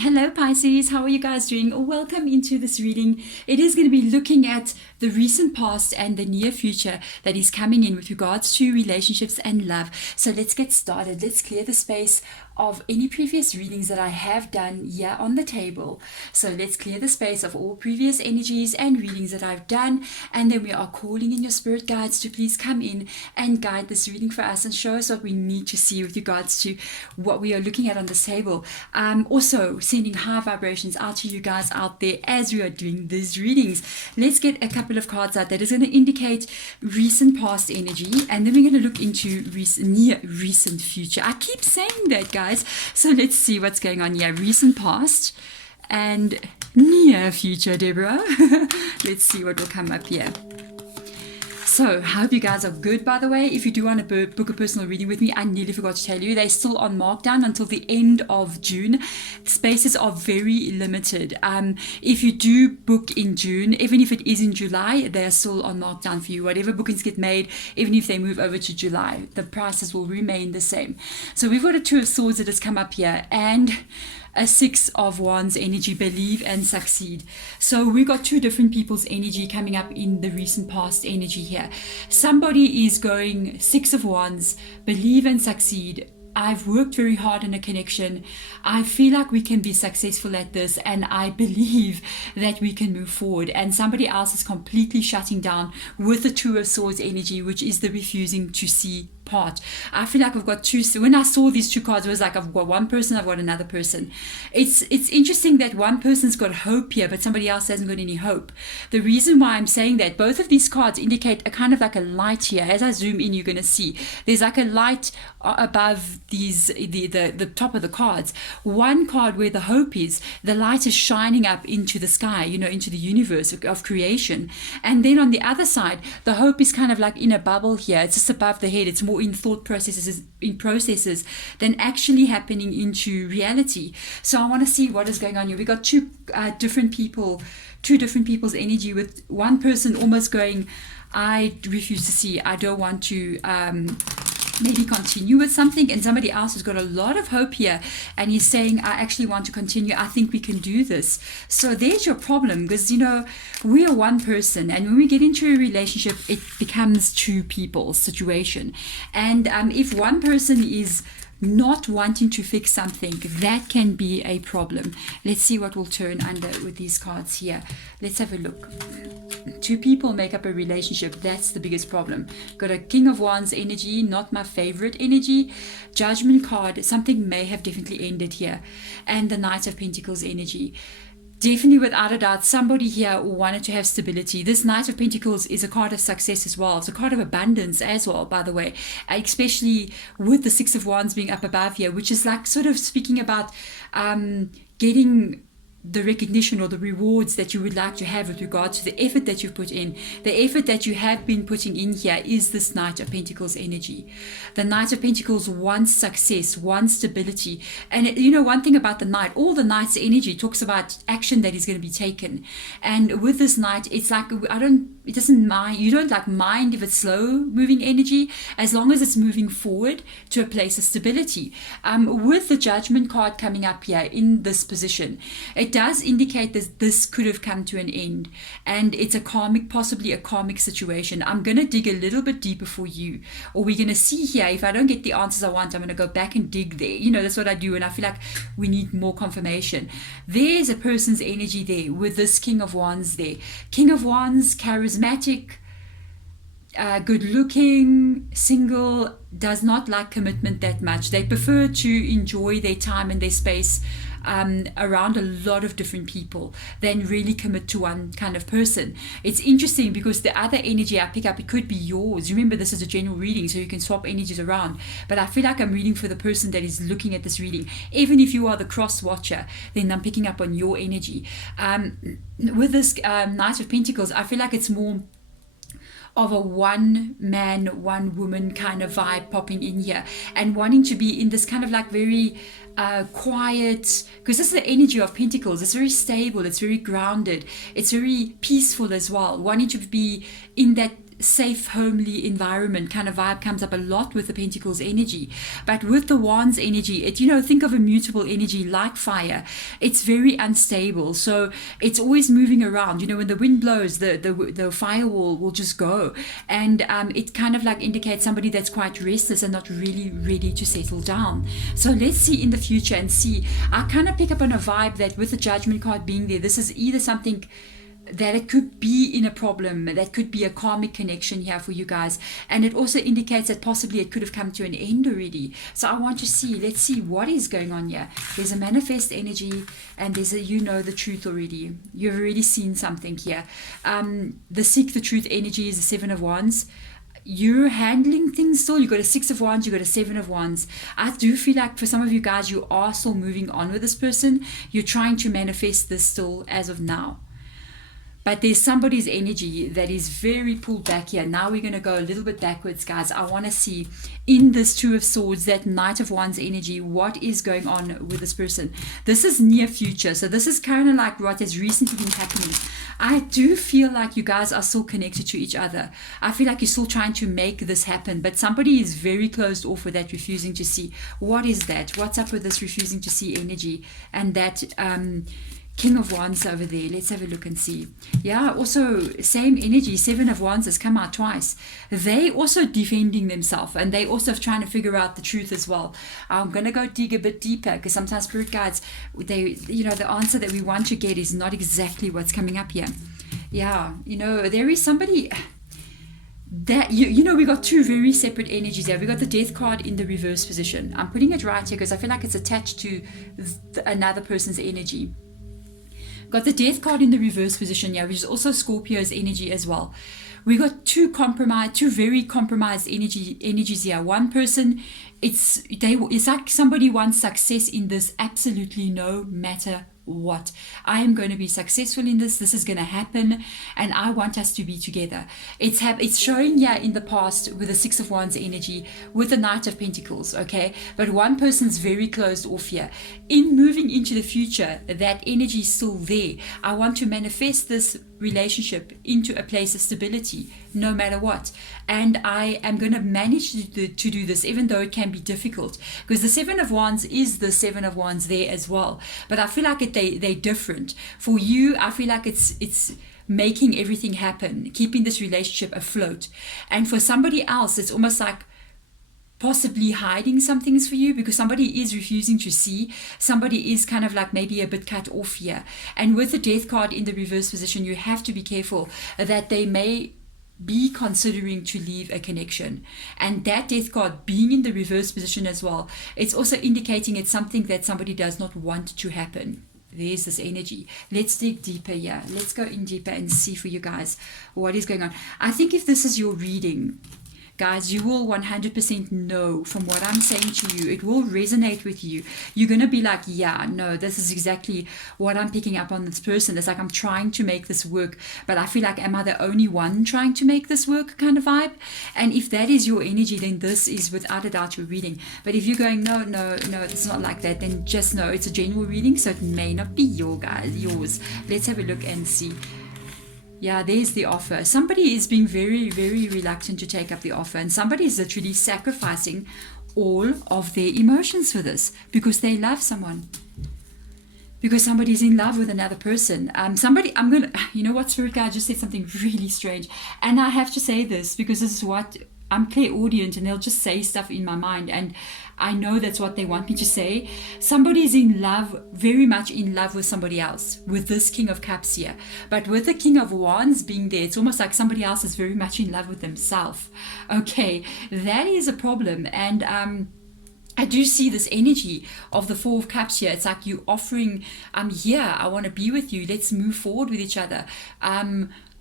Hello Pisces, how are you guys doing? Welcome into this reading. It is going to be looking at the recent past and the near future that is coming in with regards to relationships and love. So let's get started. Let's clear the space of any previous readings that I have done here on the table. So let's clear the space of all previous energies and readings that I've done, and then we are calling in your spirit guides to please come in and guide this reading for us and show us what we need to see with regards to what we are looking at on this table. Also sending high vibrations out to you guys out there as we are doing these readings. Let's get a couple of cards out that is going to indicate recent past energy, and then we're going to look into near recent future. I keep saying that, guys. So let's see what's going on here. Recent past and near future, Deborah. Let's see what will come up here. So, I hope you guys are good, by the way. If you do want to book a personal reading with me, I nearly forgot to tell you, they're still on markdown until the end of June. Spaces are very limited. If you do book in June, even if it is in July, they are still on markdown for you. Whatever bookings get made, even if they move over to July, the prices will remain the same. So we've got a Two of Swords that has come up here, and a Six of Wands energy, believe and succeed. So we got two different people's energy coming up in the recent past energy here. Somebody is going Six of Wands, believe and succeed. I've worked very hard in a connection. I feel like we can be successful at this, and I believe that we can move forward. And somebody else is completely shutting down with the Two of Swords energy, which is the refusing to see part. I feel like I've got two. So when I saw these two cards, it was like I've got one person, I've got another person. It's interesting that one person's got hope here, but somebody else hasn't got any hope. The reason why I'm saying that, both of these cards indicate a kind of like a light here. As I zoom in, you're going to see there's like a light above these the top of the cards. One card where the hope is, the light is shining up into the sky, into the universe of creation. And then on the other side, the hope is kind of like in a bubble here. It's just above the head. It's more in thought processes than actually happening into reality. So I want to see what is going on here. We got two different people's energy, with one person almost going, I refuse to see, I don't want to maybe continue with something, and somebody else has got a lot of hope here and he's saying, I actually want to continue, I think we can do this. So there's your problem, because we are one person, and when we get into a relationship, it becomes two people's situation. And if one person is not wanting to fix something, that can be a problem. Let's see what will turn under with these cards here. Let's have a look. Two people make up a relationship. That's the biggest problem. Got a King of Wands energy, not my favorite energy. Judgment card, something may have definitely ended here. And the Knight of Pentacles energy. Definitely, without a doubt, somebody here wanted to have stability. This Knight of Pentacles is a card of success as well. It's a card of abundance as well, by the way, especially with the Six of Wands being up above here, which is like sort of speaking about getting the recognition or the rewards that you would like to have with regard to the effort that you've put in. The effort that you have been putting in here is this Knight of Pentacles energy. The Knight of Pentacles wants success, wants stability. And one thing about the Knight, all the Knight's energy talks about action that is going to be taken. And with this Knight, it's like, it doesn't mind, you don't mind if it's slow moving energy, as long as it's moving forward to a place of stability. With the Judgment card coming up here in this position, it does indicate that this could have come to an end, and it's possibly a karmic situation. I'm going to dig a little bit deeper for you, or we're going to see here, if I don't get the answers I want, I'm going to go back and dig there. That's what I do, and I feel like we need more confirmation. There's a person's energy there with this King of Wands there. King of Wands, charismatic, good looking, single, does not like commitment that much. They prefer to enjoy their time and their space around a lot of different people than really commit to one kind of person. It's interesting because the other energy I pick up, it could be yours. Remember, this is a general reading, so you can swap energies around, but I feel like I'm reading for the person that is looking at this reading. Even if you are the cross watcher, then I'm picking up on your energy. With this Knight of Pentacles, I feel like it's more of a one man, one woman kind of vibe popping in here, and wanting to be in this kind of like very quiet, because this is the energy of Pentacles. It's very stable, it's very grounded, it's very peaceful as well, wanting to be in that safe, homely environment kind of vibe comes up a lot with the Pentacles energy. But with the Wands energy, think of a mutable energy like fire. It's very unstable. So it's always moving around. When the wind blows, the firewall will just go. And it kind of like indicates somebody that's quite restless and not really ready to settle down. So let's see in the future and see. I kind of pick up on a vibe that with the Judgment card being there, this is either something that it could be in a problem, that could be a karmic connection here for you guys. And it also indicates that possibly it could have come to an end already. So I want to see, let's see what is going on here. There's a manifest energy and there's a the truth already. You've already seen something here. The seek the truth energy is the 7 of Wands. You're handling things still. You got a 6 of Wands, you got a 7 of Wands. I do feel like for some of you guys, you are still moving on with this person. You're trying to manifest this still as of now. But there's somebody's energy that is very pulled back here. Now we're going to go a little bit backwards, guys. I want to see in this 2 of Swords, that Knight of Wands energy, what is going on with this person. This is near future. So this is kind of like what has recently been happening. I do feel like you guys are still connected to each other. I feel like you're still trying to make this happen. But somebody is very closed off with that, refusing to see. What is that? What's up with this refusing to see energy? And that King of Wands over there. Let's have a look and see. Yeah, also same energy. 7 of Wands has come out twice. They also defending themselves and they also trying to figure out the truth as well. I'm going to go dig a bit deeper because sometimes spirit guides, the answer that we want to get is not exactly what's coming up here. Yeah, there is somebody that we got 2 very separate energies here. We got the Death card in the reverse position. I'm putting it right here because I feel like it's attached to another person's energy. Got the Death card in the reverse position here, which is also Scorpio's energy as well. We got two very compromised energies here. One person, it's like somebody wants success in this absolutely no matter what. I am going to be successful in this. This is going to happen, and I want us to be together. It's showing here in the past with the 6 of Wands energy, with the Knight of Pentacles, okay? But one person's very closed off here. In moving into the future, that energy is still there. I want to manifest this relationship into a place of stability, no matter what. And I am going to manage to do this, even though it can be difficult, because the 7 of Wands is the 7 of Wands there as well. But I feel like they're different. For you, I feel like it's making everything happen, keeping this relationship afloat. And for somebody else, it's almost like possibly hiding some things for you, because somebody is refusing to see. Somebody is kind of like maybe a bit cut off here. And with the Death card in the reverse position, you have to be careful that they may be considering to leave a connection. And that Death card being in the reverse position as well, it's also indicating it's something that somebody does not want to happen. There's this energy. Let's dig deeper here. Let's go in deeper and see for you guys what is going on. I think if this is your reading, guys, you will 100% know from what I'm saying to you. It will resonate with you. You're going to be like, yeah, no, this is exactly what I'm picking up on this person. It's like I'm trying to make this work, but I feel like, am I the only one trying to make this work kind of vibe? And if that is your energy, then this is without a doubt your reading. But if you're going, no, it's not like that, then just know it's a general reading, so it may not be yours. Let's have a look and see. Yeah, there's the offer. Somebody is being very, very reluctant to take up the offer, and somebody is literally sacrificing all of their emotions for this because they love someone. Because somebody's in love with another person. You know what, Spirit Guide just said something really strange. And I have to say this because this is what, I'm clairaudient and they'll just say stuff in my mind. And I know that's what they want me to say. Somebody's in love, very much in love with somebody else, with this King of Cups here. But with the King of Wands being there, it's almost like somebody else is very much in love with themselves. Okay, that is a problem. And I do see this energy of the 4 of Cups here. It's like you offering, I'm here, I want to be with you, let's move forward with each other.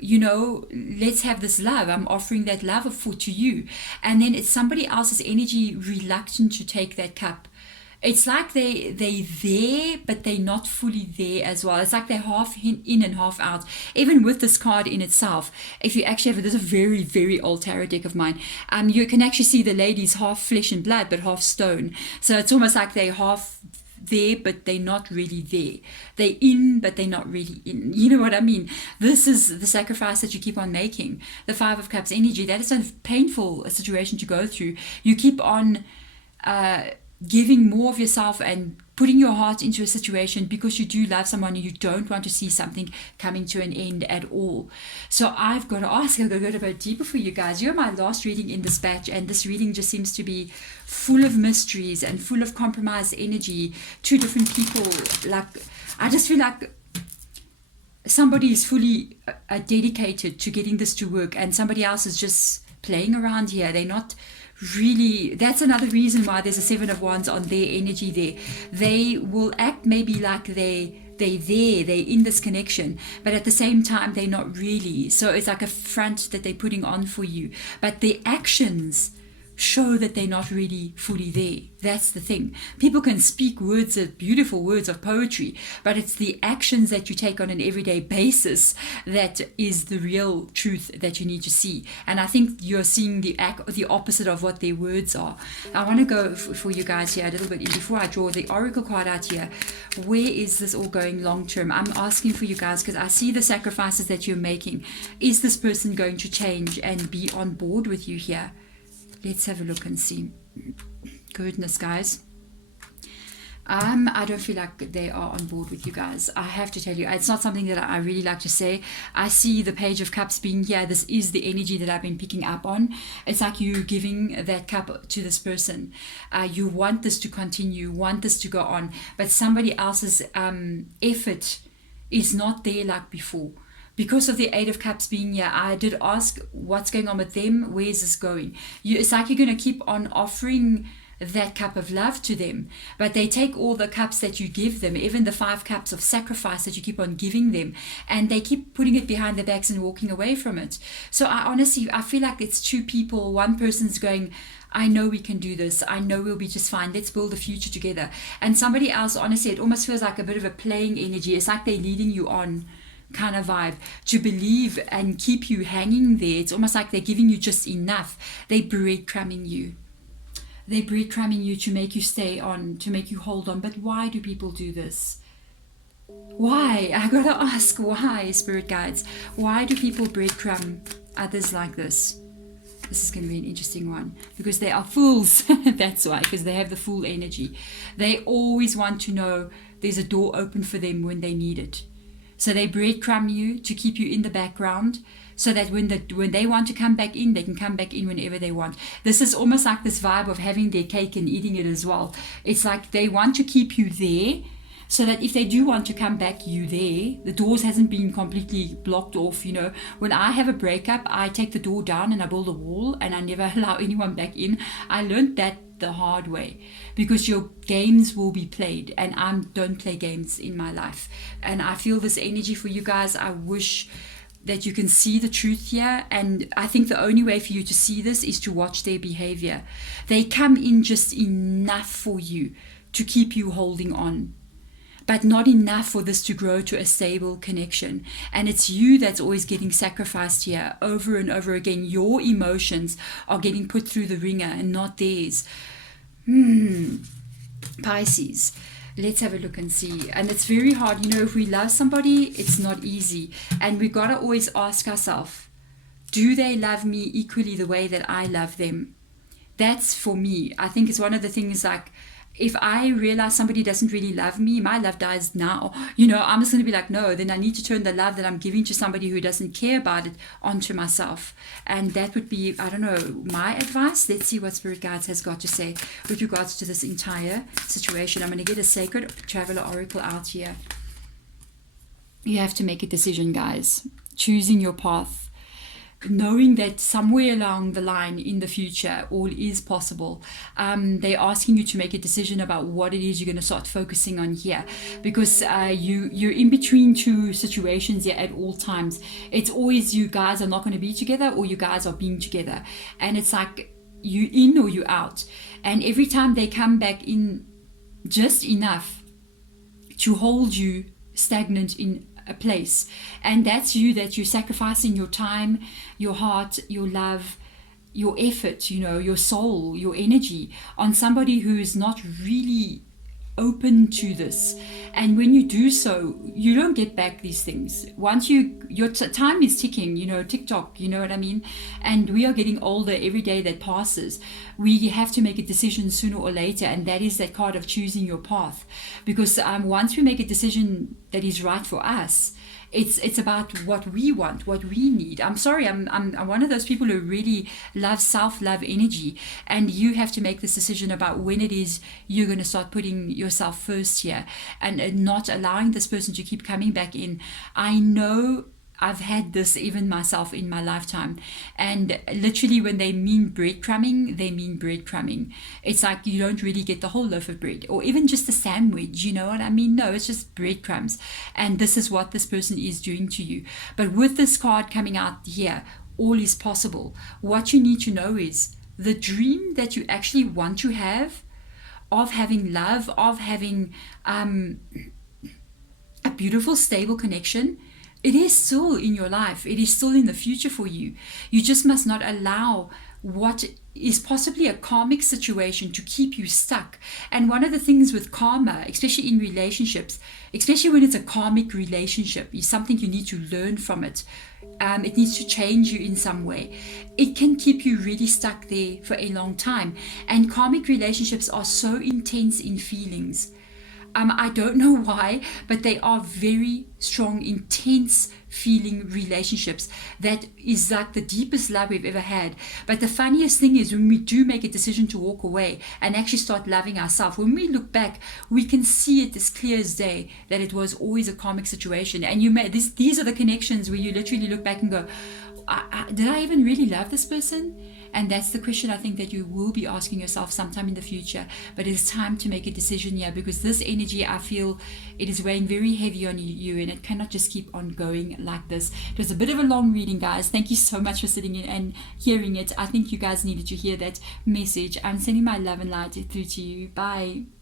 Let's have this love. I'm offering that love to you. And then it's somebody else's energy reluctant to take that cup. It's like they're there, but they're not fully there as well. It's like they're half in and half out. Even with this card in itself, if you actually have it, this is a very, very old tarot deck of mine. You can actually see the lady's half flesh and blood, but half stone. So it's almost like they're there, but they're not really there. They're in, but they're not really in. You know what I mean? This is the sacrifice that you keep on making. The Five of Cups energy, that is a painful situation to go through. You keep on giving more of yourself and putting your heart into a situation because you do love someone and you don't want to see something coming to an end at all. So I've got to ask, I've got to go a bit deeper for you guys. You're my last reading in this batch, and this reading just seems to be full of mysteries and full of compromised energy. Two different people. Like, I just feel like somebody is fully dedicated to getting this to work, and somebody else is just playing around here. They're not really. That's another reason why there's a Seven of Wands on their energy there. They will act maybe like they're in this connection, but at the same time they're not really. So it's like a front that they're putting on for you, but their actions show that they're not really fully there. That's the thing. People can speak words, beautiful words of poetry, but it's the actions that you take on an everyday basis that is the real truth that you need to see. And I think you're seeing the opposite of what their words are. I want to go for you guys here a little bit before I draw the oracle card out here. Where is this all going long term? I'm asking for you guys because I see the sacrifices that you're making. Is this person going to change and be on board with you here? Let's have a look and see. Goodness, guys. I don't feel like they are on board with you guys. I have to tell you, it's not something that I really like to say. I see the Page of Cups being here. This is the energy that I've been picking up on. It's like you giving that cup to this person. You want this to continue, want this to go on, but somebody else's effort is not there like before. Because of the Eight of Cups being here, I did ask what's going on with them. Where is this going? It's like you're going to keep on offering that cup of love to them, but they take all the cups that you give them, even the 5 cups of sacrifice that you keep on giving them, and they keep putting it behind their backs and walking away from it. So I feel like it's two people. One person's going, I know we can do this. I know we'll be just fine. Let's build a future together. And somebody else, honestly, it almost feels like a bit of a playing energy. It's like they're leading you on kind of vibe to believe and keep you hanging there. It's almost like they're giving you just enough. They're breadcrumbing you. They're breadcrumbing you to make you stay on, to make you hold on. But why do people do this? Why? I gotta ask why, spirit guides. Why do people breadcrumb others like this? This is going to be an interesting one because they are fools. That's why, because they have the fool energy. They always want to know there's a door open for them when they need it. So they breadcrumb you to keep you in the background so that when they want to come back in, they can come back in whenever they want. This is almost like this vibe of having their cake and eating it as well. It's like they want to keep you there so that if they do want to come back, you there. The doors hasn't been completely blocked off, you know. When I have a breakup, I take the door down and I build a wall and I never allow anyone back in. I learned that the hard way because your games will be played and I don't play games in my life. And I feel this energy for you guys. I wish that you can see the truth here, and I think the only way for you to see this is to watch their behavior. They come in just enough for you to keep you holding on, but not enough for this to grow to a stable connection. And it's you that's always getting sacrificed here over and over again. Your emotions are getting put through the ringer and not theirs. Pisces. Let's have a look and see. And it's very hard. You know, if we love somebody, it's not easy. And we got to always ask ourselves, do they love me equally the way that I love them? That's for me. I think it's one of the things, like, if I realize somebody doesn't really love me, my love dies now. You know, I'm just going to be like, no, then I need to turn the love that I'm giving to somebody who doesn't care about it onto myself. And that would be, I don't know, my advice. Let's see what Spirit Guides has got to say with regards to this entire situation. I'm going to get a Sacred Traveler Oracle out here. You have to make a decision, guys. Choosing your path. Knowing that somewhere along the line in the future all is possible. They're asking you to make a decision about what it is you're going to start focusing on here, because you're in between two situations here at all times. It's always you guys are not going to be together or you guys are being together, and it's like you in or you out. And every time they come back in just enough to hold you stagnant in a place, and that's you, that you're sacrificing your time, your heart, your love, your effort, you know, your soul, your energy on somebody who is not really open to this. And when you do so, you don't get back these things. Once your time is ticking, TikTok, you know what I mean? And we are getting older every day that passes. We have to make a decision sooner or later, and that is that card of choosing your path. Because once we make a decision that is right for us, it's about what we want, what we need. I'm sorry, I'm one of those people who really love self-love energy, and you have to make this decision about when it is you're going to start putting yourself first here, and not allowing this person to keep coming back in. I know I've had this even myself in my lifetime, and literally when they mean breadcrumbing, they mean breadcrumbing. It's like you don't really get the whole loaf of bread, or even just a sandwich, you know what I mean? No, it's just breadcrumbs, and this is what this person is doing to you. But with this card coming out here, all is possible. What you need to know is the dream that you actually want to have, of having love, of having a beautiful, stable connection. It is still in your life. It is still in the future for you. You just must not allow what is possibly a karmic situation to keep you stuck. And one of the things with karma, especially in relationships, especially when it's a karmic relationship, is something you need to learn from it. It needs to change you in some way. It can keep you really stuck there for a long time. And karmic relationships are so intense in feelings. I don't know why, but they are very strong, intense feeling relationships. That is like the deepest love we've ever had. But the funniest thing is when we do make a decision to walk away and actually start loving ourselves, when we look back, we can see it as clear as day that it was always a karmic situation. And these are the connections where you literally look back and go, did I even really love this person? And that's the question I think that you will be asking yourself sometime in the future. But it's time to make a decision here, because this energy, I feel it is weighing very heavy on you, and it cannot just keep on going like this. It was a bit of a long reading, guys. Thank you so much for sitting in and hearing it. I think you guys needed to hear that message. I'm sending my love and light through to you. Bye.